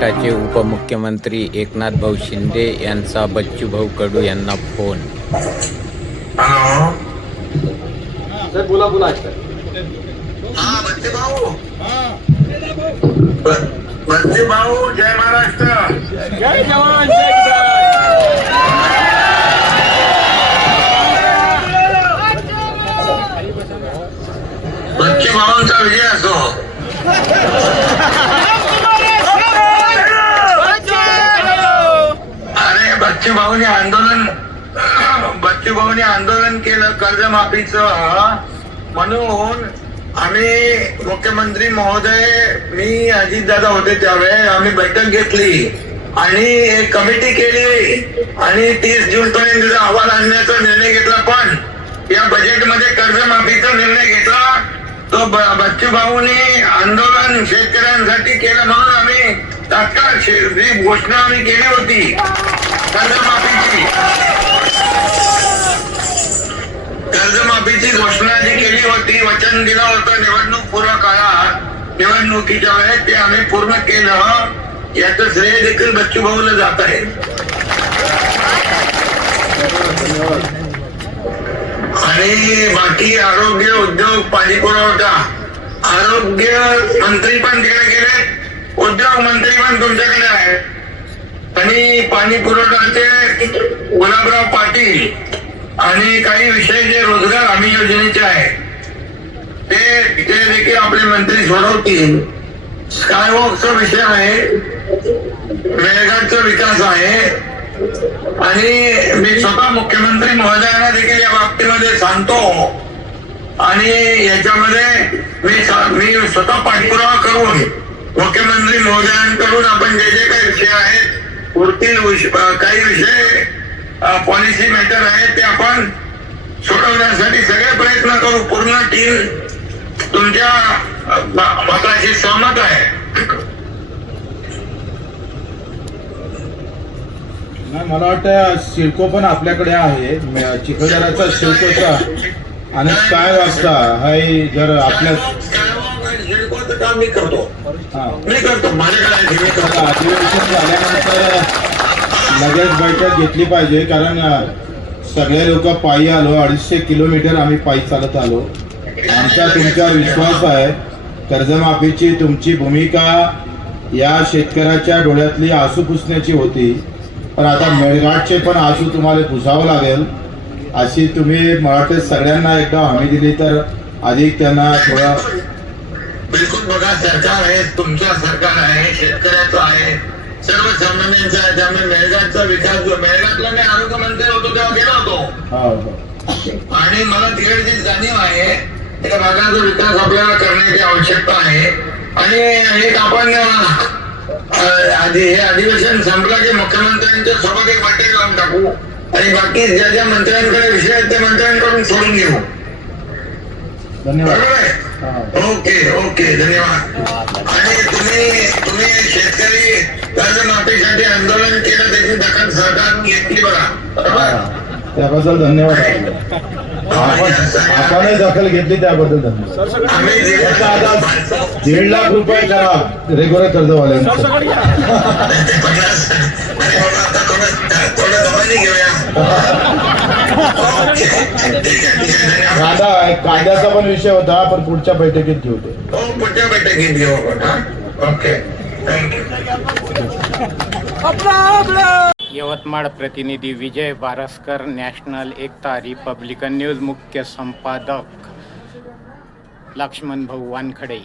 महाराष्ट्राचे उपमुख्यमंत्री एकनाथ भाऊ शिंदे यांचा बच्चूभाऊ कडू यांना फोन। हॅलो सर बोला बोला। हा बच्चे भाऊ, बच्चे भाऊ, जय महाराष्ट्र। जय जवान जय किसान। बच्चे भाऊंचा विजय असो। अरे बच्चे भाऊने आंदोलन केलं कर्जमाफीचं, म्हणून आम्ही मुख्यमंत्री महोदय, मी अजितदादा होते त्यावेळेस आम्ही बैठक घेतली आणि एक कमिटी केली आणि 30 जून पर्यंत अहवाल आणण्याचा निर्णय घेतला। पण या बजेटमध्ये कर्जमाफीचा निर्णय घेतला तो बच्चू भाऊने आंदोलन शेतकऱ्यांसाठी केलं, म्हणून आम्ही तात्काळ जी घोषणा आम्ही केली होती कर्जमाफीची घोषणा जी केली होती, वचन दिलं होतं निवडणूक पूर्व काळात, निवडणुकीच्या वेळेस ते आम्ही पूर्ण केलं। याचं श्रेय देखील बच्चू भाऊला जात आहे। आणि बाकी आरोग्य, उद्योग, पाणी पुरवठा, आरोग्य मंत्री पण तिकडे गेले, उद्योग मंत्री पण तुमच्याकडे आहे आणि पाणी पुरवठ्याचे गुलाबराव पाटील आणि काही विषय जे रोजगार हमी योजनेचे आहे ते देखील आपले मंत्री सोडवतील। स्कायवॉकचा विषय आहे, मेळघाटचा विकास आहे आणि मी स्वतः मुख्यमंत्री महोदयांना देखील या बाबतीमध्ये सांगतो आणि याच्यामध्ये मी स्वतः पाठपुरावा करून मुख्यमंत्री महोदयांकडून आपण जे जे काही विषय आहेत, पुढील काही विषय पॉलिसी मॅटर आहे ते आपण सोडवण्यासाठी सगळे प्रयत्न करू। पूर्ण टीम तुमच्या मताशी सहमत आहे। मला वाटतं सिडको पण आपल्याकडे आहे, चिखलदराचा सिडकोचा आणि काय वाजता हाय जर आपल्या काम मी करतो माझ्याकडे अधिवेशन झाल्यानंतर लगेच बैठक घेतली पाहिजे, कारण सगळे लोक पायी आलो, 250 किलोमीटर आम्ही पायी चालत आलो। आमचा तुमच्यावर विश्वास आहे। कर्जमाफीची तुमची भूमिका या शेतकऱ्याच्या डोळ्यातली आसू पुसण्याची होती, पण आता मेळघाटचे पण आसू तुम्हाला पुसावं लागेल। अशी तुम्ही मराठी सगळ्यांना एकदा हमी दिली तर अधिक त्यांना थोडा। बिलकुल बघा, सरकार आहे, तुमचं सरकार आहे, शेतकऱ्याचं आहे, सर्वसामान्यांचा आहे। त्यामुळे मेळघाटचा विकास, जो मेळघाटला मी आरोग्य मंत्री होतो तेव्हा गेलो होतो आणि मला तिकडची जाणीव आहे त्या भागाचा विकास आपल्याला करण्याची आवश्यकता आहे। आणि एक आपण हे अधिवेशन संपलं की मुख्यमंत्र्यांच्या सोबत एक बैठक लावून टाकू आणि बाकी ज्या ज्या मंत्र्यांकडे विषय आहेत त्या मंत्र्यांकडून सोडून घेऊ। धन्यवाद। ओके ओके, धन्यवाद। आणि तुम्ही शेतकरी कर्जमाफीसाठी आंदोलन केलं, त्याची दखल सरकारने घेतली बघा, बरोबर? त्याबद्दल धन्यवाद। आपणही दखल घेतली त्याबद्दल धन्यवाद। आम्ही 1.5 लाख रुपये करा रेग्युलर कर्जवाल्यांना। कायद्याचा पण विषय होता, पण पुढच्या बैठकीत घेऊ ते। पुढच्या बैठकीत घेऊ आपण। ओके, यवतमाळ प्रतिनिधी विजय बारसकर, नॅशनल एकता रिपब्लिकन न्यूज, मुख्य संपादक लक्ष्मण भाऊ वानखडे।